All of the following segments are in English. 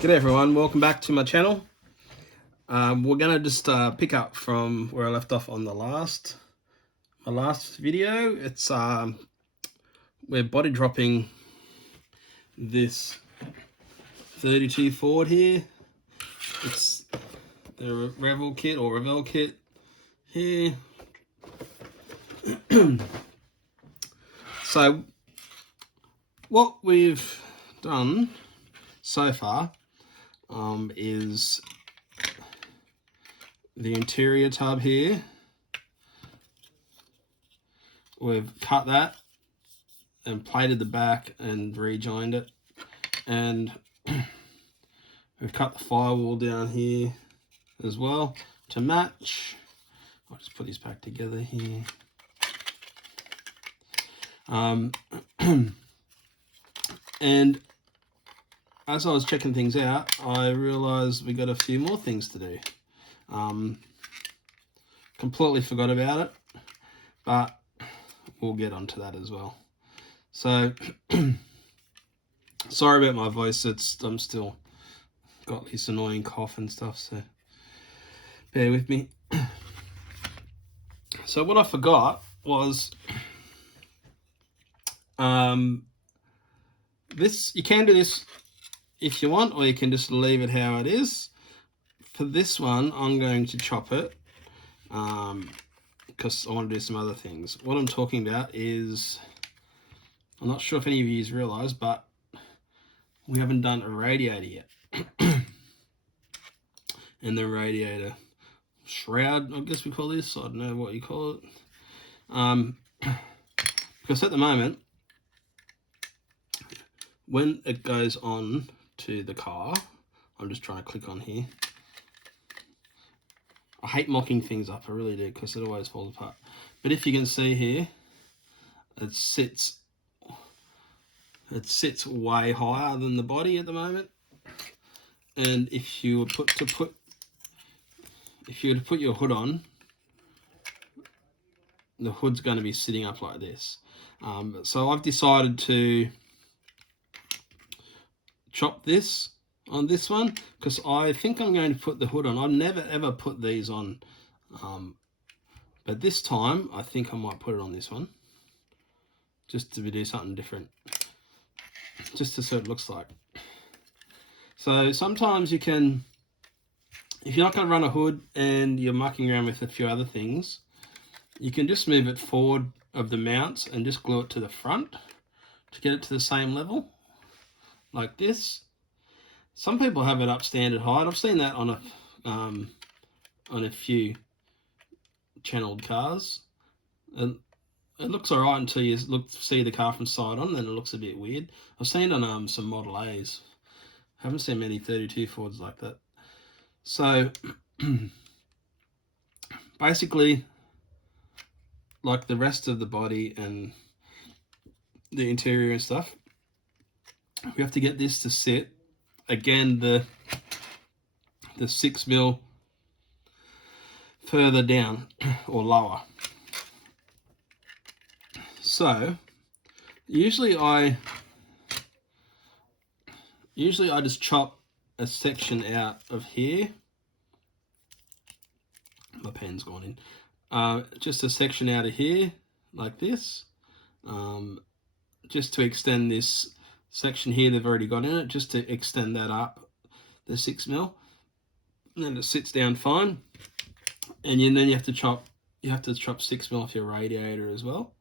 G'day everyone, welcome back to my channel. We're gonna just pick up from where I left off on my last video. It's we're body dropping this 32 Ford here. It's the Revell kit here. So what we've done so far is the interior tub here. We've cut that and plated the back and rejoined it, and we've cut the firewall down here as well to match. I'll just put these back together here. And as I was checking things out, I realized we got a few more things to do. Completely forgot about it, but we'll get onto that as well. So sorry about my voice. I'm still got this annoying cough and stuff, so bear with me. So what I forgot was this. You can do this if you want, or you can just leave it how it is. For this one, I'm going to chop it because I want to do some other things. What I'm talking about is, I'm not sure if any of you realize, but we haven't done a radiator yet. And the radiator shroud, I guess we call this. I don't know what you call it. Because at the moment, when it goes on to the car, I'm just trying to click on here. I hate mocking things up, I really do, because it always falls apart. But if you can see here, it sits way higher than the body at the moment. And if you were to put your hood on, the hood's going to be sitting up like this. So I've decided to chop this on this one because I think I'm going to put the hood on. I've never ever put these on, but this time I think I might put it on this one just to do something different, just to see what it looks like. So sometimes you can, if you're not going to run a hood and you're mucking around with a few other things, you can just move it forward of the mounts and just glue it to the front to get it to the same level, like this. Some people have it up standard height. I've seen that on a few channeled cars. And it looks alright until you see the car from side on, then it looks a bit weird. I've seen it on some Model A's. I haven't seen many 32 Fords like that. So basically, like the rest of the body and the interior and stuff, we have to get this to sit. Again, the 6mm further down or lower. So usually I just chop a section out of here. My pen's gone in. Just a section out of here like this, just to extend this section here they've already got in it, just to extend that up the 6mm, and then it sits down fine. And then you have to chop 6mm off your radiator as well.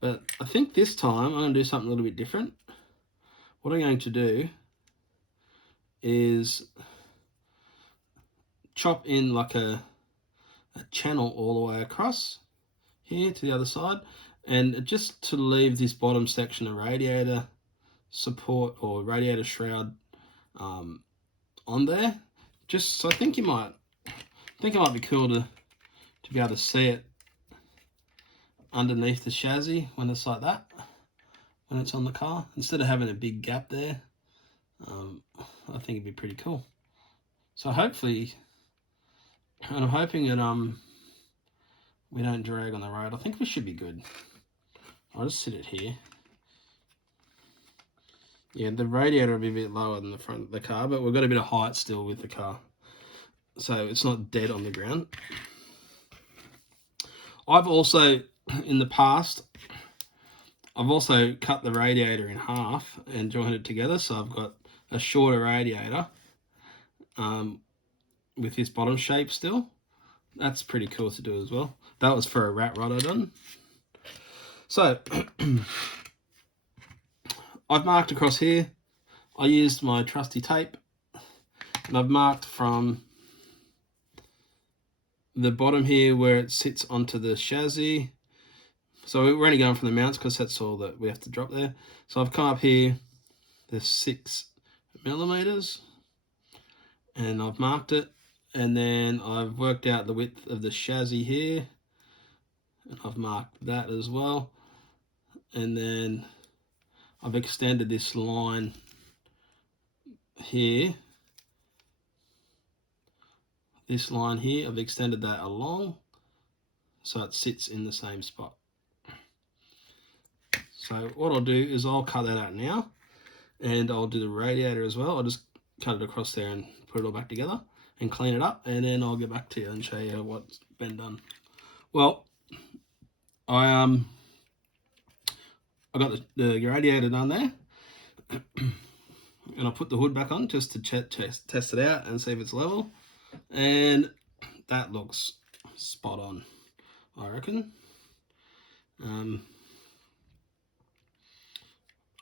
But I think this time I'm going to do something a little bit different. What I'm going to do is chop in like a channel all the way across here to the other side, and just to leave this bottom section of radiator support or radiator shroud on there. Just so I think it might be cool to be able to see it underneath the chassis when it's like that, when it's on the car, instead of having a big gap there. I think it'd be pretty cool. So hopefully, and I'm hoping that we don't drag on the road. I think we should be good. I'll just sit it here. Yeah, the radiator will be a bit lower than the front of the car, but we've got a bit of height still with the car. So it's not dead on the ground. I've also, in the past, I've also cut the radiator in half and joined it together. So I've got a shorter radiator with this bottom shape still. That's pretty cool to do as well. That was for a rat rod I done. So I've marked across here. I used my trusty tape, and I've marked from the bottom here where it sits onto the chassis. So we're only going from the mounts because that's all that we have to drop there. So I've come up here, there's 6 millimeters, and I've marked it, and then I've worked out the width of the chassis here, and I've marked that as well, and then I've extended this line here, I've extended that along so it sits in the same spot. So what I'll do is I'll cut that out now, and I'll do the radiator as well. I'll just cut it across there and put it all back together and clean it up, and then I'll get back to you and show you what's been done. Well, I got the radiator done there, and I'll put the hood back on just to test it out and see if it's level, and that looks spot on, I reckon. I'm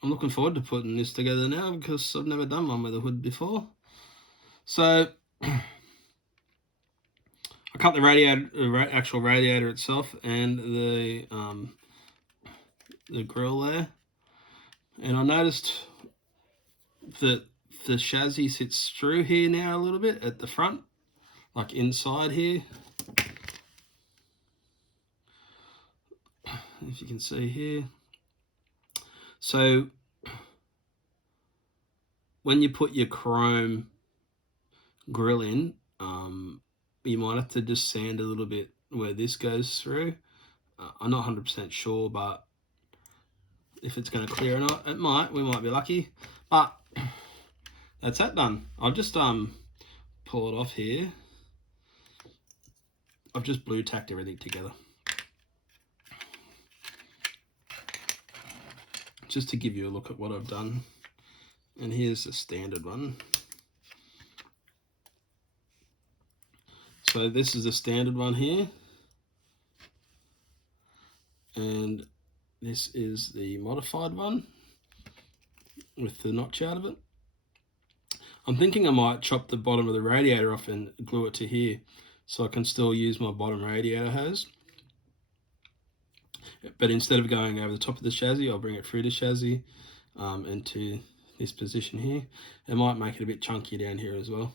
looking forward to putting this together now because I've never done one with a hood before. So I cut the radiator, actual radiator itself, and the grill there, and I noticed that the chassis sits through here now a little bit at the front, like inside here, if you can see here. So when you put your chrome grill in, you might have to just sand a little bit where this goes through. I'm not 100% sure, but if it's going to clear or not, it might. We might be lucky, but that's that done. I'll just pull it off here. I've just blue tacked everything together just to give you a look at what I've done. And here's the standard one. So this is the standard one here, and this is the modified one with the notch out of it. I'm thinking I might chop the bottom of the radiator off and glue it to here so I can still use my bottom radiator hose. But instead of going over the top of the chassis, I'll bring it through the chassis into this position here. It might make it a bit chunky down here as well.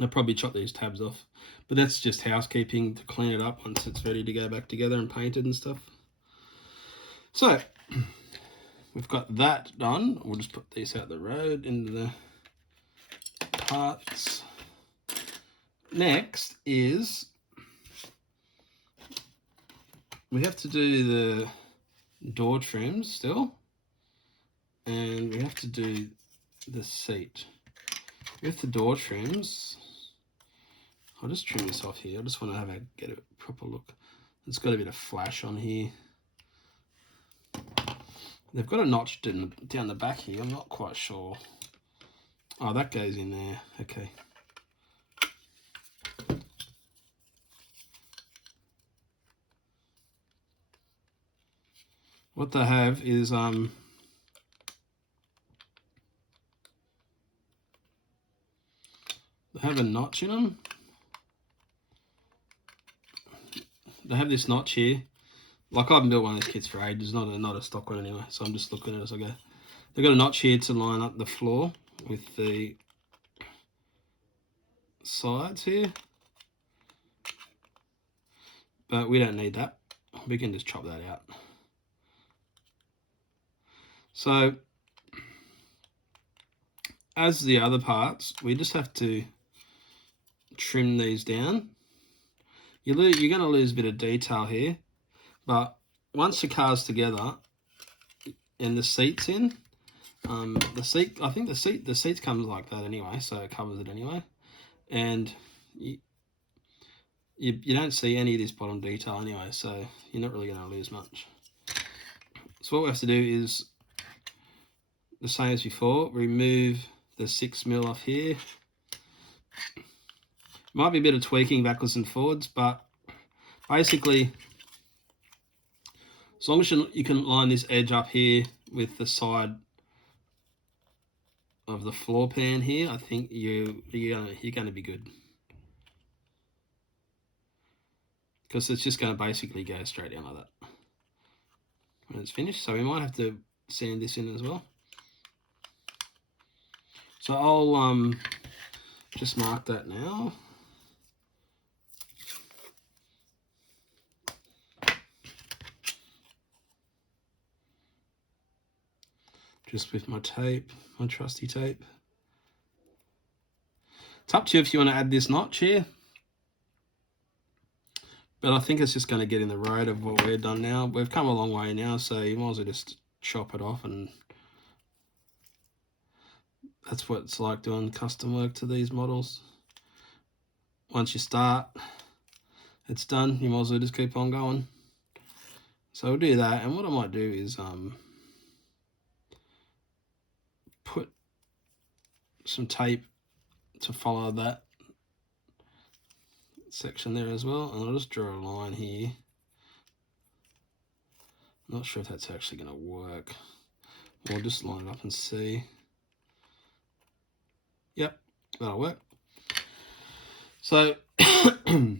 I'll probably chop these tabs off, but that's just housekeeping to clean it up once it's ready to go back together and painted and stuff. So we've got that done. We'll just put these out the road into the parts. Next is we have to do the door trims still, and we have to do the seat. With the door trims, I'll just trim this off here. I just want to get a proper look. It's got a bit of flash on here. They've got a notch down the back here. I'm not quite sure. Oh, that goes in there. Okay. What they have is they have a notch in them. They have this notch here. Like, I haven't built one of these kits for ages, not a stock one anyway, so I'm just looking at it as I go. They've got a notch here to line up the floor with the sides here, but we don't need that. We can just chop that out. So, as the other parts, we just have to trim these down. You're going to lose a bit of detail here, but once the car's together, and the seats in. The seat, I think the seats comes like that anyway, so it covers it anyway, and you don't see any of this bottom detail anyway, so you're not really going to lose much. So what we have to do is the same as before, remove the 6mm off here. Might be a bit of tweaking backwards and forwards, but basically, as long as you can line this edge up here with the side of the floor pan here, I think you're going to be good. Because it's just going to basically go straight down like that when it's finished. So we might have to sand this in as well. So I'll just mark that now. Just with my tape, my trusty tape. It's up to you if you want to add this notch here. But I think it's just going to get in the road of what we've done now. We've come a long way now, so you might as well just chop it off, and that's what it's like doing custom work to these models. Once you start, it's done. You might as well just keep on going. So we'll do that, and what I might do is put some tape to follow that section there as well, and I'll just draw a line here. Not sure if that's actually going to work. We'll just line it up and see. Yep, that'll work. So I've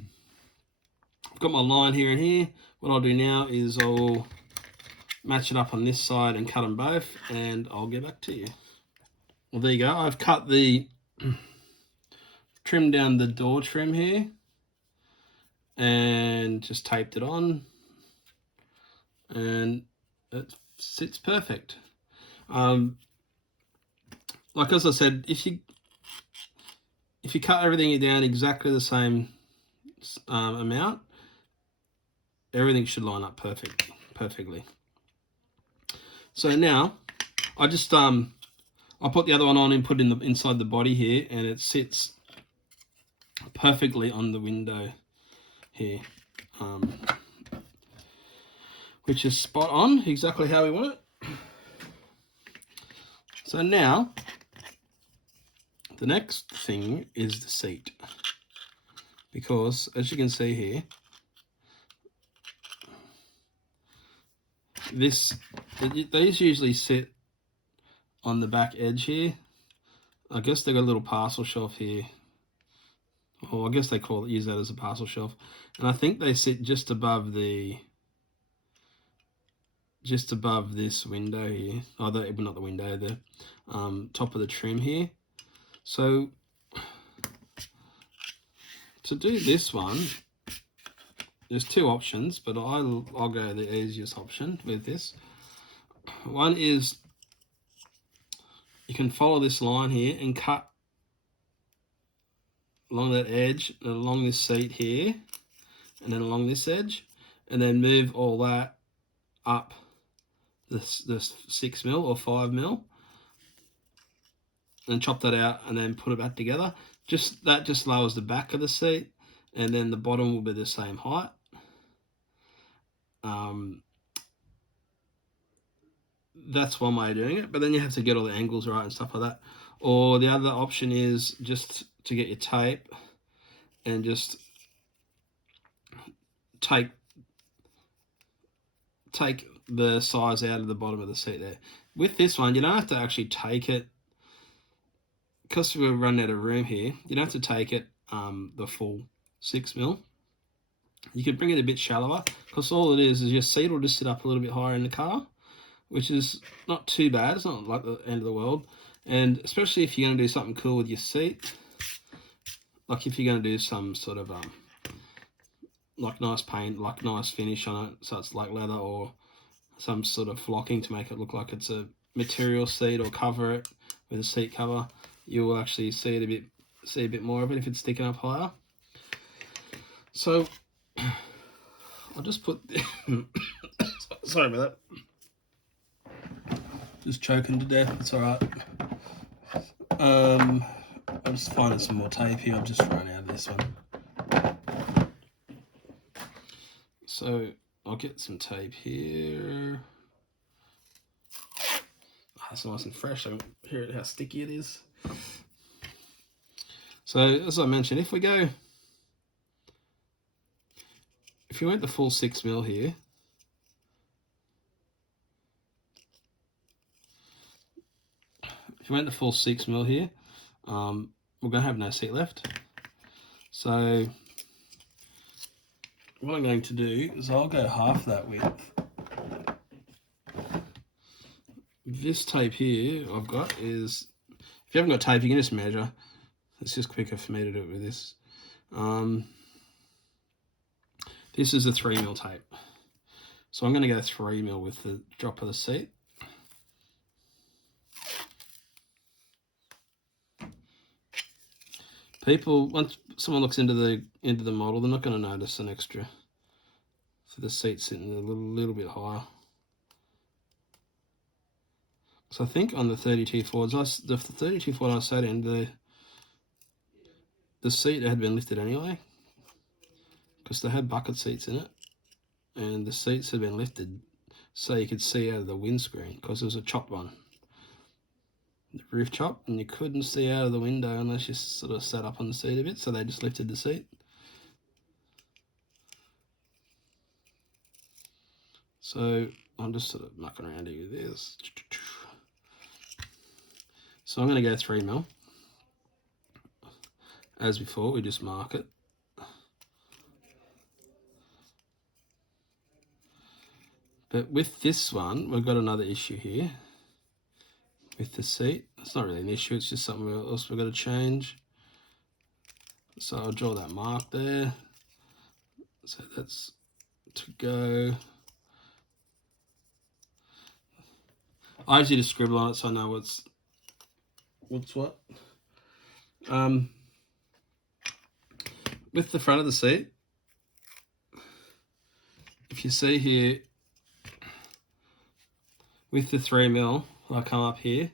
got my line here and here. What I'll do now is I'll match it up on this side and cut them both, and I'll get back to you. Well, there you go. I've cut the trimmed down the door trim here and just taped it on, and it sits perfect. Like as I said, if you cut everything down exactly the same amount, everything should line up perfectly. So now I just I put the other one on and put it inside the body here, and it sits perfectly on the window here, which is spot on, exactly how we want it. So now the next thing is the seat, because as you can see here, these usually sit on the back edge here. I guess they've got a little parcel shelf here, or I guess they use that as a parcel shelf, and I think they sit just above this window here. Oh, not the window, the top of the trim here. So to do this one, there's two options, but I'll go the easiest option with this. One is you can follow this line here and cut along that edge, and along this seat here, and then along this edge, and then move all that up this 6mm or 5mm, and chop that out, and then put it back together. That just lowers the back of the seat, and then the bottom will be the same height. That's one way of doing it, but then you have to get all the angles right and stuff like that. Or the other option is just to get your tape and just take the size out of the bottom of the seat there. With this one, you don't have to actually take it, because we're running out of room here, you don't have to take it the full 6mm. You can bring it a bit shallower, because all it is your seat will just sit up a little bit higher in the car, which is not too bad. It's not like the end of the world. And especially if you're going to do something cool with your seat, like if you're going to do some sort of like nice paint, like nice finish on it, so it's like leather, or some sort of flocking to make it look like it's a material seat, or cover it with a seat cover, you will actually see a bit more of it if it's sticking up higher. So I'll just put sorry about that. Just choking to death. It's all right. I'm just finding some more tape here. I've just run out of this one. So I'll get some tape here. Oh, it's nice and fresh. I can hear how sticky it is. So as I mentioned, if you went the full 6mm here, we're going to have no seat left. So what I'm going to do is I'll go half that width. This tape here I've got is, if you haven't got tape, you can just measure. It's just quicker for me to do it with this. This is a 3mm tape. So I'm going to go 3mm with the drop of the seat. People, once someone looks into the model, they're not going to notice an extra. So the seat's sitting a little bit higher. So I think on the 32 Fords, the 32 Ford I sat in, the seat had been lifted anyway, because they had bucket seats in it, and the seats had been lifted so you could see out of the windscreen, because it was a chopped one. The roof chopped, and you couldn't see out of the window unless you sort of sat up on the seat a bit, so they just lifted the seat. So I'm just sort of mucking around here with this. So I'm going to go 3mm. As before, we just mark it. But with this one, we've got another issue here. With the seat, it's not really an issue, it's just something else we've got to change. So I'll draw that mark there. So that's to go. I usually just scribble on it so I know what's what. With the front of the seat, if you see here, with the 3mm, I come up here,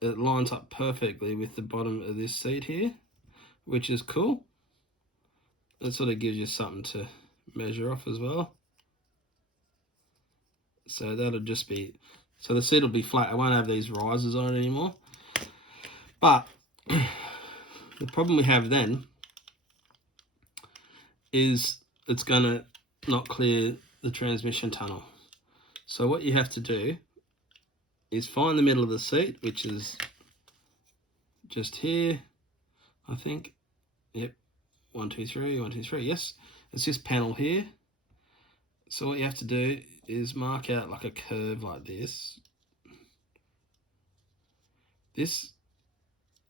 it lines up perfectly with the bottom of this seat here, which is cool. It sort of gives you something to measure off as well. So that'll just be, so the seat will be flat. I won't have these risers on it anymore. But the problem we have then is it's going to not clear the transmission tunnel. So what you have to do is find the middle of the seat, which is just here, I think. Yep, 1, 2, 3, 1, 2, 3. Yes, it's this panel here. So what you have to do is mark out like a curve like this. This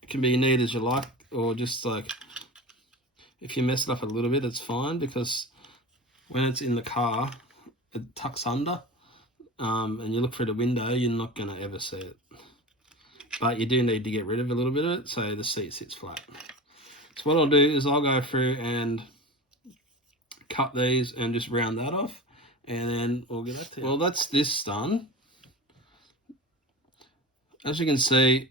can be neat as you like, or just like, if you mess it up a little bit, it's fine, because when it's in the car, it tucks under, and you look through the window, you're not going to ever see it. But you do need to get rid of a little bit of it so the seat sits flat. So what I'll do is I'll go through and cut these and just round that off, and then we'll get that to you. Well, that's this done. As you can see,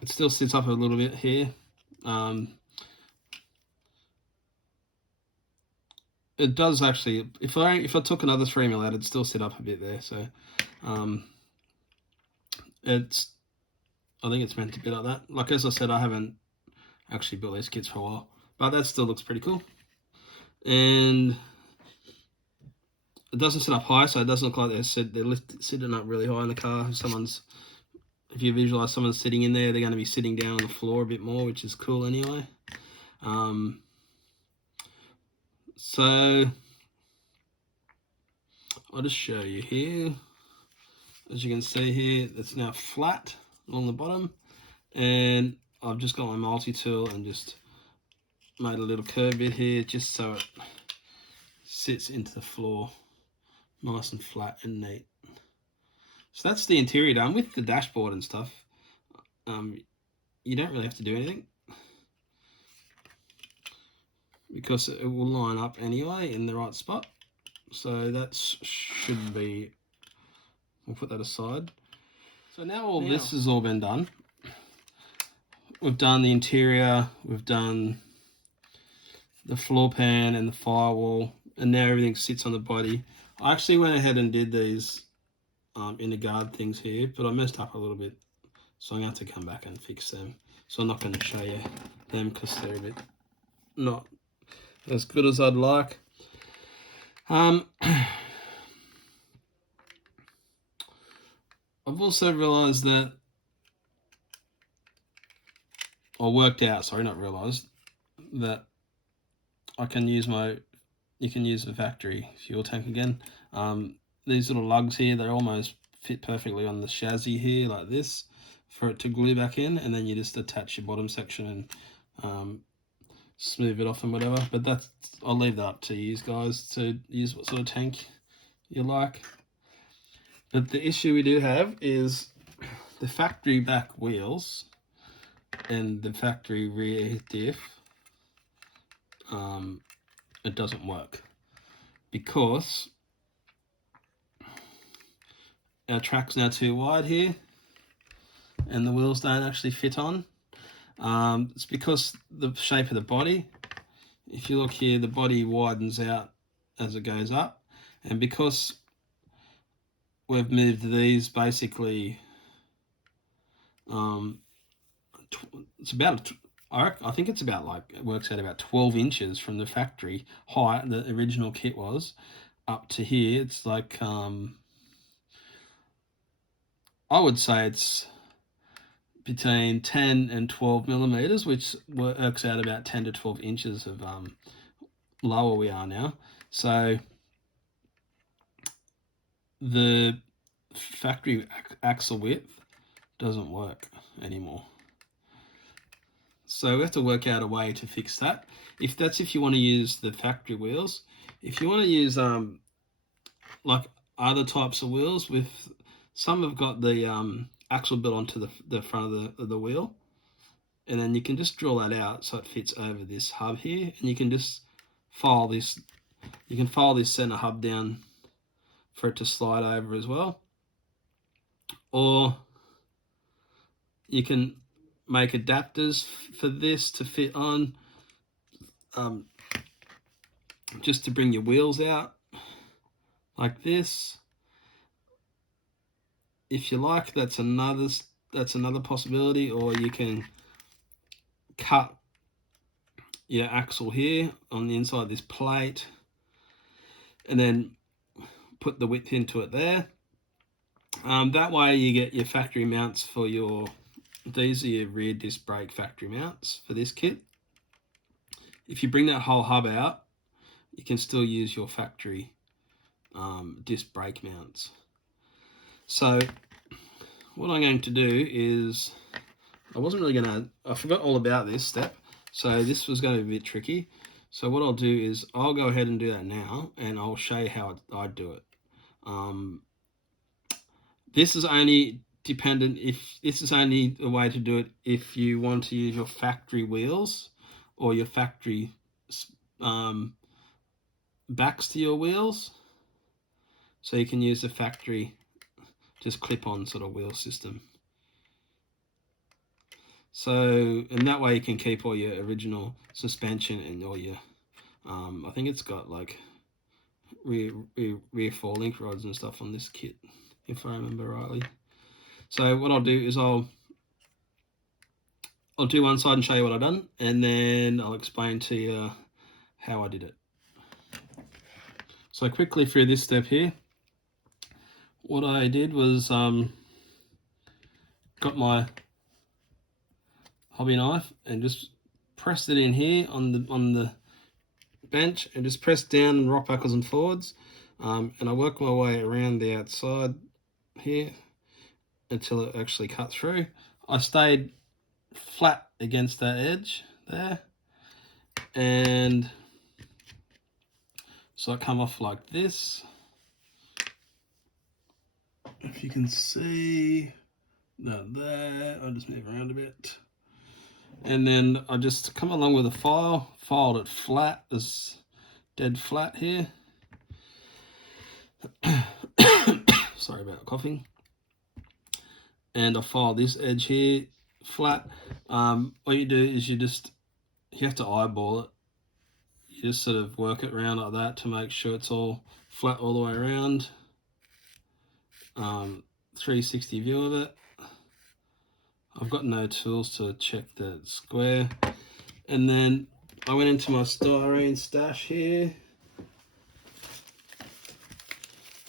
it still sits up a little bit here. It does actually, if I took another 3mm out, it'd still sit up a bit there. So I think it's meant to be like that. Like, as I said, I haven't actually built these kits for a while, but that still looks pretty cool. And it doesn't sit up high, so it doesn't look like they're sitting up really high in the car. If you visualize someone sitting in there, they're going to be sitting down on the floor a bit more, which is cool anyway. So I'll just show you here. As you can see here, it's now flat along the bottom, and I've just got my multi-tool and just made a little curve bit here, just so it sits into the floor nice and flat and neat. So that's the interior done. With the dashboard and stuff, you don't really have to do anything, because it will line up anyway in the right spot. So that should be we'll put that aside. So now this has all been done. We've done the interior, we've done the floor pan and the firewall, and now everything sits on the body. I actually went ahead and did these inner guard things here, but I messed up a little bit, so I'm going to have to come back and fix them. So I'm not going to show you them because they're a bit not as good as I'd like. I've also realised that, or worked out, sorry, not realised, that I can use you can use the factory fuel tank again. These little lugs here, they almost fit perfectly on the chassis here, like this, for it to glue back in, and then you just attach your bottom section and smooth it off and whatever. But I'll leave that up to you guys to use what sort of tank you like. But the issue we do have is the factory back wheels and the factory rear diff. It doesn't work because our track's now too wide here and the wheels don't actually fit on. It's because the shape of the body. If you look here, the body widens out as it goes up, and because we've moved these basically, it's about, I think it's about, like, it works out about 12 inches from the factory height, the original kit was, up to here. It's like, I would say it's between 10 and 12 millimeters, which works out about 10 to 12 inches of lower we are now. So the factory axle width doesn't work anymore. So we have to work out a way to fix that. If you want to use the factory wheels. If you want to use like other types of wheels, with some have got the axle built onto the front of the wheel, and then you can just drill that out so it fits over this hub here, and you can just file this. You can file this center hub down for it to slide over as well, or you can make adapters for this to fit on, just to bring your wheels out like this. If you like, that's another possibility. Or you can cut your axle here on the inside of this plate and then put the width into it there. That way you get your factory mounts for these are your rear disc brake factory mounts for this kit. If you bring that whole hub out, you can still use your factory disc brake mounts. So what I'm going to do is, I forgot all about this step, so this was going to be a bit tricky. So what I'll do is I'll go ahead and do that now, and I'll show you how I do it. This is only a way to do it if you want to use your factory wheels or your factory backs to your wheels. So you can use the factory just clip-on sort of wheel system. So, and that way you can keep all your original suspension and all your, I think it's got like rear 4-link rods and stuff on this kit, if I remember rightly. So what I'll do is I'll do one side and show you what I've done, and then I'll explain to you how I did it. So quickly through this step here, what I did was got my hobby knife and just pressed it in here on the bench, and just pressed down and rock backwards and forwards, and I worked my way around the outside here until it actually cut through. I stayed flat against that edge there, and so I come off like this. If you can see that there, I'll just move around a bit. And then I just come along with a file, filed it flat, as dead flat here. Sorry about coughing. And I file this edge here flat. What you do is you have to eyeball it. You just sort of work it around like that to make sure it's all flat all the way around. 360 view of it. I've got no tools to check the square. And then I went into my styrene stash here.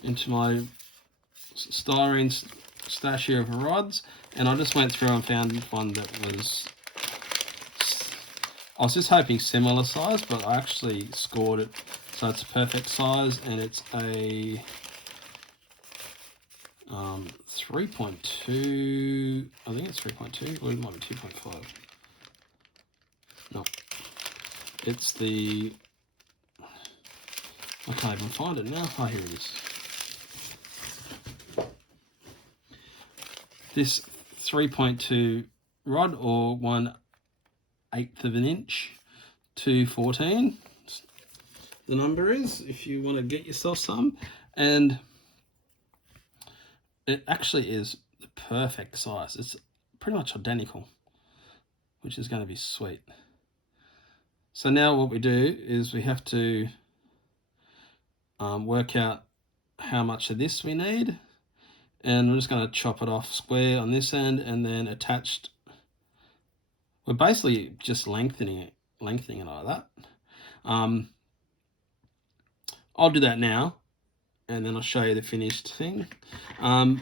Into my styrene stash here of rods. And I just went through and found one that was... I was just hoping similar size, but I actually scored it. So it's a perfect size, and it's a 3.2, I think it's 3.2, or it might be 2.5. No, it's the, I can't even find it now. Oh, here it is. This 3.2 rod, or 1/8 of an inch, 214. The number is, if you want to get yourself some. And it actually is the perfect size. It's pretty much identical, which is going to be sweet. So now what we do is we have to work out how much of this we need, and we're just going to chop it off square on this end, and then attached, we're basically just lengthening it like that. I'll do that now, and then I'll show you the finished thing. One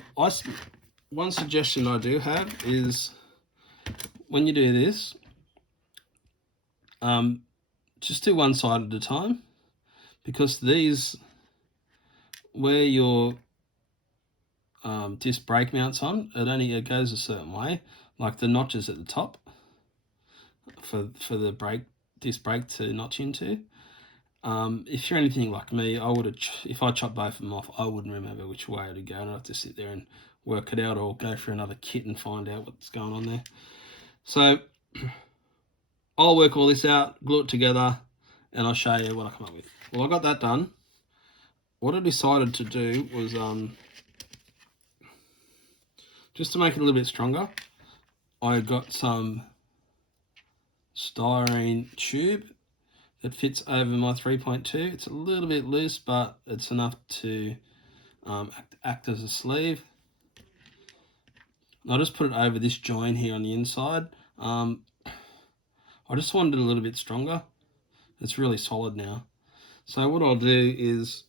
suggestion I do have is, when you do this, just do one side at a time, because these, where your disc brake mounts on, it goes a certain way, like the notches at the top for the disc brake to notch into. If you're anything like me, I would have, if I chopped both of them off, I wouldn't remember which way to go, and I'd have to sit there and work it out, or go for another kit and find out what's going on there. So I'll work all this out, glue it together, and I'll show you what I come up with. Well, I got that done. What I decided to do was, just to make it a little bit stronger, I got some styrene tube that fits over my 3.2. It's a little bit loose, but it's enough to act as a sleeve. I'll just put it over this joint here on the inside. I just wanted it a little bit stronger. It's really solid now. So what I'll do is,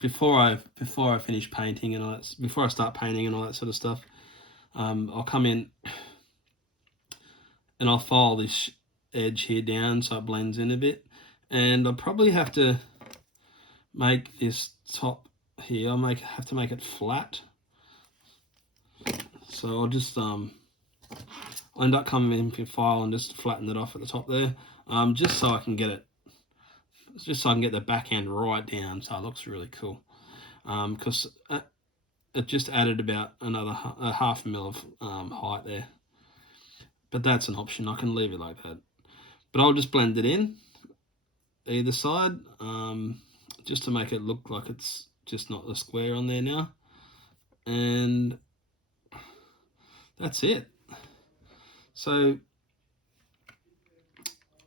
before I finish painting and all that, before I start painting and all that sort of stuff, I'll come in and I'll file this edge here down so it blends in a bit, and I'll probably have to make this top here, have to make it flat. So I'll just I'll end up coming in with file and just flatten it off at the top there, just so I can get the back end right down so it looks really cool, because it just added about another half a mil of height there, but that's an option. I can leave it like that, but I'll just blend it in either side, just to make it look like it's just not the square on there now, and that's it. So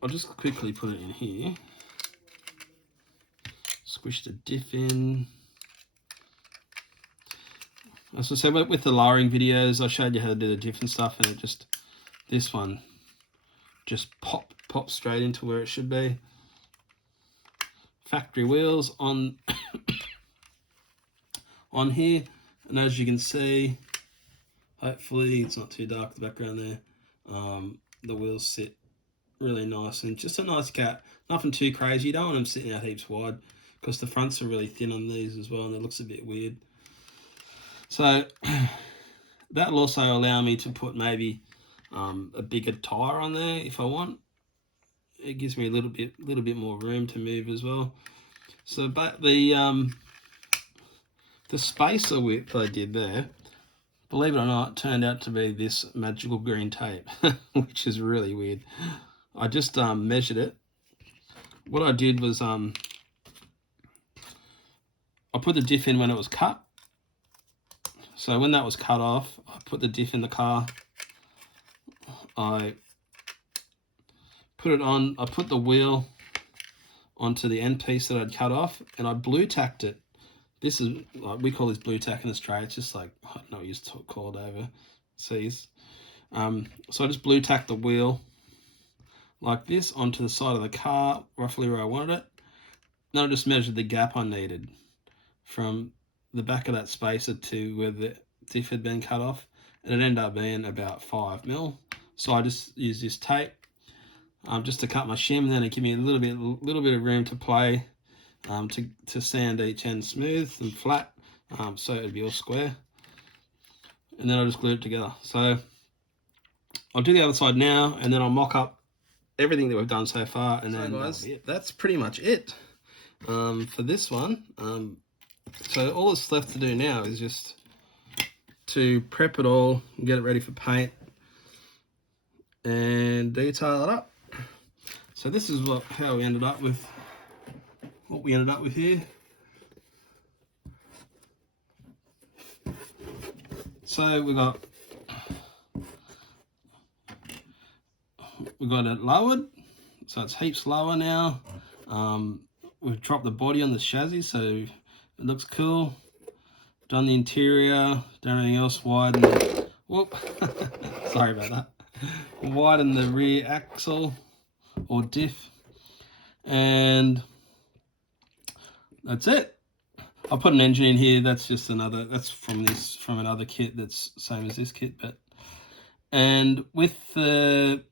I'll just quickly put it in here, squish the diff in. As I said, with the lowering videos, I showed you how to do the diff and stuff, and this one just pops straight into where it should be. Factory wheels on on here, and as you can see, hopefully it's not too dark, the background there, the wheels sit really nice, and just a nice cat, nothing too crazy. You don't want them sitting out heaps wide, because the fronts are really thin on these as well, and it looks a bit weird. So that'll also allow me to put maybe a bigger tire on there if I want. It gives me a little bit more room to move as well. So, but the spacer width I did there, believe it or not, turned out to be this magical green tape, which is really weird. I just measured it. What I did was I put the diff in when it was cut. So when that was cut off, I put the diff in the car. I put it on, I put the wheel onto the end piece that I'd cut off, and I blue tacked it. This is, like, we call this blue tack in Australia. It's just like, I don't know what you used to call it overseas. So I just blue tacked the wheel like this onto the side of the car, roughly where I wanted it. Then I just measured the gap I needed from the back of that spacer to where the diff had been cut off, and it ended up being about 5 mil. So I just used this tape just to cut my shim, and then it gave me a little bit of room to play to sand each end smooth and flat, so it'd be all square. And then I just glued it together. So I'll do the other side now, and then I'll mock up everything that we've done so far, and then guys, that's pretty much it for this one. So all that's left to do now is just to prep it all and get it ready for paint and detail it up. So this is how we ended up with what we ended up with here. So we got it lowered, so it's heaps lower now. We've dropped the body on the chassis, so it looks cool. Done the interior, done everything else, widen the, whoop, sorry about that. Widen the rear axle or diff, and that's it. I'll put an engine in here. That's just another, that's from another kit that's same as this kit. But and with the,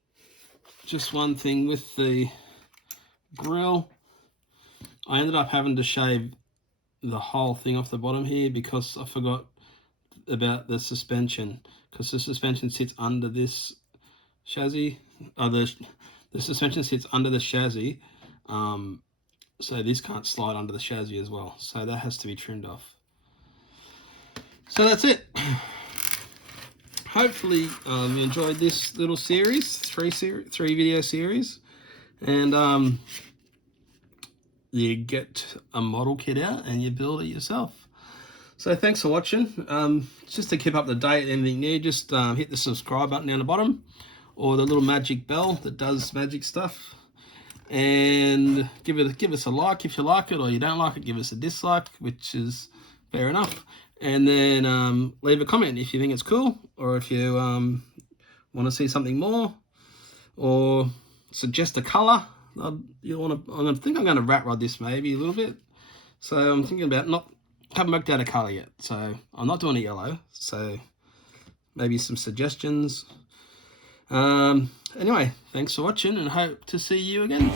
just one thing with the grill, I ended up having to shave the whole thing off the bottom here because I forgot about the suspension, because the suspension sits under this chassis. The suspension sits under the chassis, so this can't slide under the chassis as well, so that has to be trimmed off. So that's it. Hopefully you enjoyed this little series, three video series, and you get a model kit out and you build it yourself. So thanks for watching. Just to keep up to date, anything new, just hit the subscribe button down the bottom, or the little magic bell that does magic stuff, and give us a like if you like it, or you don't like it, give us a dislike, which is fair enough. And then leave a comment if you think it's cool, or if you want to see something more, or suggest a color you want to. I think I'm going to rat rod this maybe a little bit, so I'm thinking about haven't worked out a color yet, so I'm not doing a yellow, so maybe some suggestions. Anyway, thanks for watching, and hope to see you again.